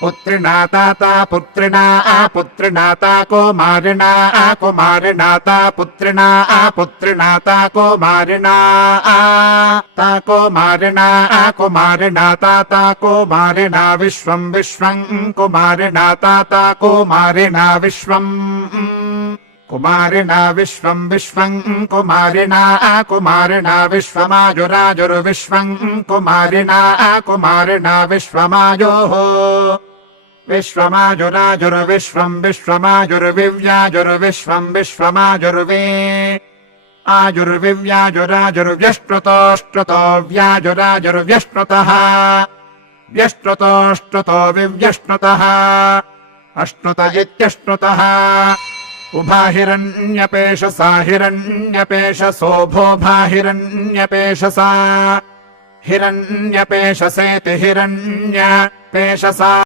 पुत्रिणा ताता पुत्रिणा पुत्रिणा ताको मारिणा कुमारिणा ता पुत्रिणा पुत्रिणा ताको मारिणा ताको मारिणा कुमारिणा ताको मारिणा विश्वं विश्वं कुमारिणा ताको मारिणा विश्वं कुमारिणा विश्वं विश्वं कुमारिणा कुमारिणा विश्वमाजुराजुर्विश्वं कुमारिणा कुमारिणा विश्वमायोः विश्वमाजुराजुर्विश्वं विश्वमाजुर्विव्याजुर्विश्वं विश्वमाजुर्वे आजुर्विव्याजुराजुर्व्यष्टुतोऽष्टुतो व्याजुराजुर्व्यष्टुतः व्यष्टुतोऽष्टुतो विव्यष्टुतः अष्टुत इत्यष्टुतः उभाहिरण्यपेशसा हिरण्यपेशसोभोभा हिरण्यपेशसा हिरण्यपेशसेति हिरण्यपेशसा